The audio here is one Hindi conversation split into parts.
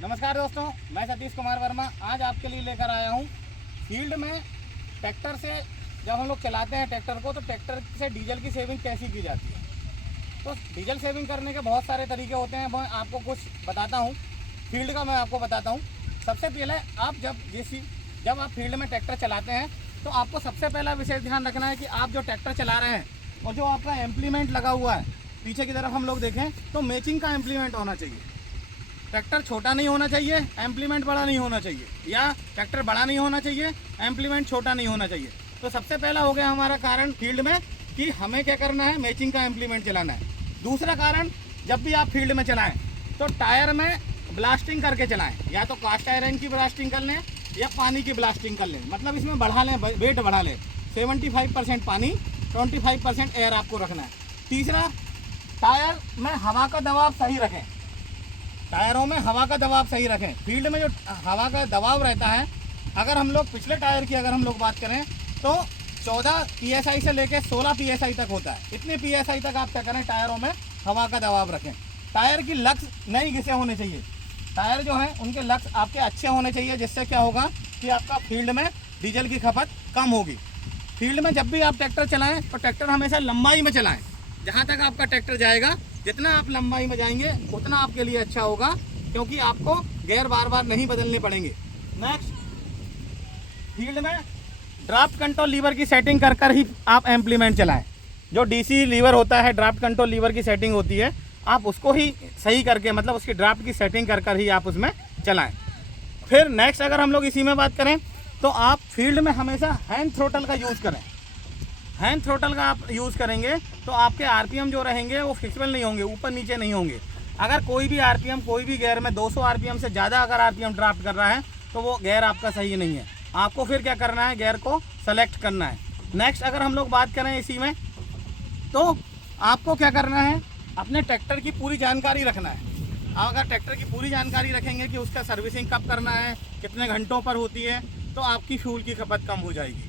नमस्कार दोस्तों, मैं सतीश कुमार वर्मा आज आपके लिए लेकर आया हूँ। फील्ड में ट्रैक्टर से जब हम लोग चलाते हैं ट्रैक्टर को, तो ट्रैक्टर से डीजल की सेविंग कैसी की जाती है। तो डीजल सेविंग करने के बहुत सारे तरीके होते हैं, मैं आपको कुछ बताता हूँ। फील्ड का मैं आपको बताता हूँ। सबसे पहले आप जब आप फील्ड में ट्रैक्टर चलाते हैं तो आपको सबसे पहला विशेष ध्यान रखना है कि आप जो ट्रैक्टर चला रहे हैं और जो आपका इम्प्लीमेंट लगा हुआ है, पीछे की तरफ हम लोग देखें तो मैचिंग का इम्प्लीमेंट होना चाहिए। ट्रैक्टर छोटा नहीं होना चाहिए, इम्प्लीमेंट बड़ा नहीं होना चाहिए, या ट्रैक्टर बड़ा नहीं होना चाहिए, इम्प्लीमेंट छोटा नहीं होना चाहिए। तो सबसे पहला हो गया हमारा कारण फील्ड में कि हमें क्या करना है, मैचिंग का इम्प्लीमेंट चलाना है। दूसरा कारण, जब भी आप फील्ड में चलाएं तो टायर में ब्लास्टिंग करके चलाएं, या तो कास्ट आयरन की ब्लास्टिंग कर लें या पानी की ब्लास्टिंग कर लें। मतलब इसमें बढ़ा लें, वेट बढ़ा लें। 75% पानी, 25% एयर आपको रखना है। तीसरा, टायर में हवा का दबाव सही रखें। टायरों में हवा का दबाव सही रखें। फील्ड में जो हवा का दबाव रहता है, अगर हम लोग पिछले टायर की अगर हम लोग बात करें तो 14 PSI से लेकर 16 PSI तक होता है। इतने PSI तक आप क्या करें, टायरों में हवा का दबाव रखें। टायर की लक्स नहीं घिसे होने चाहिए। टायर जो है उनके लक्स आपके अच्छे होने चाहिए, जिससे क्या होगा कि आपका फील्ड में डीजल की खपत कम होगी। फील्ड में जब भी आप ट्रैक्टर चलाएँ तो ट्रैक्टर हमेशा लंबाई में चलाएँ। जहाँ तक आपका ट्रैक्टर जाएगा, जितना आप लंबाई में जाएंगे उतना आपके लिए अच्छा होगा, क्योंकि आपको गियर बार बार नहीं बदलने पड़ेंगे। नेक्स्ट, फील्ड में ड्राफ्ट कंट्रोल लीवर की सेटिंग कर ही आप इम्प्लीमेंट चलाएं। जो DC लीवर होता है, ड्राफ्ट कंट्रोल लीवर की सेटिंग होती है, आप उसको ही सही करके, मतलब उसकी ड्राफ्ट की सेटिंग कर ही आप उसमें चलाएं। फिर नेक्स्ट, अगर हम लोग इसी में बात करें तो आप फील्ड में हमेशा हैंड थ्रोटल का यूज़ करें। हैंड थ्रोटल का आप यूज़ करेंगे तो आपके RPM जो रहेंगे वो फिक्सेबल नहीं होंगे, ऊपर नीचे नहीं होंगे। अगर कोई भी RPM, कोई भी गियर में 200 RPM से ज़्यादा अगर RPM ड्राफ्ट कर रहा है तो वो गियर आपका सही नहीं है। आपको फिर क्या करना है, गियर को सेलेक्ट करना है। नेक्स्ट, अगर हम लोग बात करें इसी में तो आपको क्या करना है, अपने ट्रैक्टर की पूरी जानकारी रखना है। अगर ट्रैक्टर की पूरी जानकारी रखेंगे कि उसका सर्विसिंग कब करना है, कितने घंटों पर होती है, तो आपकी फ्यूल की खपत कम हो जाएगी।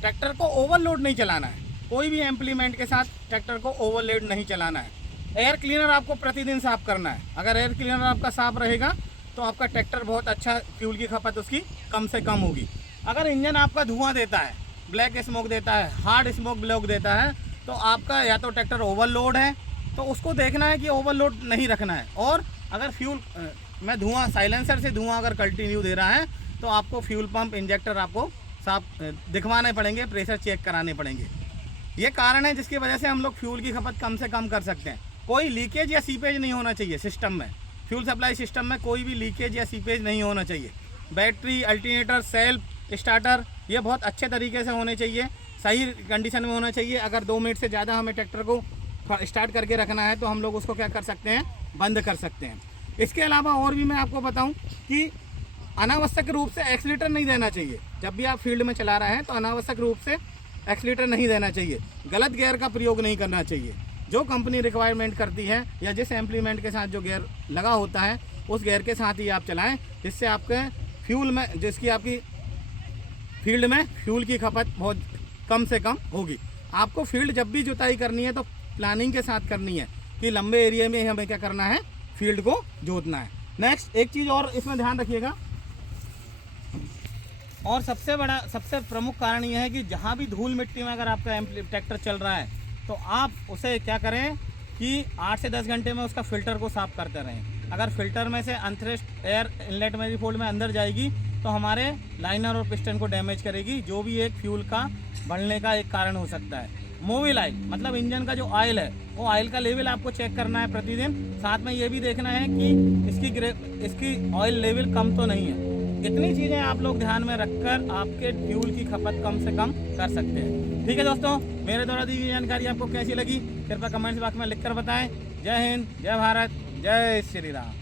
ट्रैक्टर को ओवरलोड नहीं चलाना है। कोई भी इम्प्लीमेंट के साथ ट्रैक्टर को ओवरलोड नहीं चलाना है। एयर क्लीनर आपको प्रतिदिन साफ़ करना है। अगर एयर क्लीनर आपका साफ़ रहेगा तो आपका ट्रैक्टर बहुत अच्छा, फ्यूल की खपत उसकी कम से कम होगी। अगर इंजन आपका धुआं देता है, ब्लैक स्मोक देता है, हार्ड स्मोक ब्लॉक देता है, तो आपका या तो ट्रैक्टर ओवरलोड है, तो उसको देखना है कि ओवरलोड नहीं रखना है। और अगर फ्यूल में धुआं, साइलेंसर से धुआं अगर कंटिन्यू दे रहा है तो आपको फ्यूल पंप, इंजेक्टर आपको साफ दिखवाने पड़ेंगे, प्रेशर चेक कराने पड़ेंगे। ये कारण है जिसकी वजह से हम लोग फ्यूल की खपत कम से कम कर सकते हैं। कोई लीकेज या सीपेज नहीं होना चाहिए सिस्टम में। फ्यूल सप्लाई सिस्टम में कोई भी लीकेज या सीपेज नहीं होना चाहिए। बैटरी, अल्टरनेटर, सेल्फ स्टार्टर, ये बहुत अच्छे तरीके से होने चाहिए, सही कंडीशन में होना चाहिए। अगर 2 मिनट से ज़्यादा हमें ट्रैक्टर को स्टार्ट करके रखना है तो हम लोग उसको क्या कर सकते हैं, बंद कर सकते हैं। इसके अलावा और भी मैं आपको बताऊँ कि अनावश्यक रूप से एक्सीलेटर नहीं देना चाहिए। जब भी आप फील्ड में चला रहे हैं तो अनावश्यक रूप से एक्सीलेटर नहीं देना चाहिए। गलत गियर का प्रयोग नहीं करना चाहिए। जो कंपनी रिक्वायरमेंट करती है या जिस इम्प्लीमेंट के साथ जो गियर लगा होता है उस गियर के साथ ही आप चलाएं, जिससे आपके फ्यूल में, जिसकी आपकी फील्ड में फ्यूल की खपत बहुत कम से कम होगी। आपको फील्ड जब भी जुताई करनी है तो प्लानिंग के साथ करनी है कि लंबे एरिया में हमें क्या करना है, फील्ड को जोतना है। नेक्स्ट, एक चीज़ और इसमें ध्यान रखिएगा, और सबसे प्रमुख कारण यह है कि जहाँ भी धूल मिट्टी में अगर आपका ट्रैक्टर चल रहा है तो आप उसे क्या करें कि 8 से 10 घंटे में उसका फ़िल्टर को साफ़ करते रहें। अगर फ़िल्टर में से अनथ्रेश्ड एयर इनलेट मैनिफोल्ड में अंदर जाएगी तो हमारे लाइनर और पिस्टन को डैमेज करेगी, जो भी एक फ्यूल का बढ़ने का एक कारण हो सकता है। मोबिल ऑयल, मतलब इंजन का जो ऑयल है, वो ऑयल का लेवल आपको चेक करना है प्रतिदिन। साथ में ये भी देखना है कि इसकी ऑयल लेवल कम तो नहीं है। इतनी चीज़ें आप लोग ध्यान में रखकर आपके फ्यूल की खपत कम से कम कर सकते हैं। ठीक है दोस्तों, मेरे द्वारा दी गई जानकारी आपको कैसी लगी कृपया कमेंट्स बॉक्स में लिखकर बताएं। जय हिंद, जय भारत, जय श्री राम।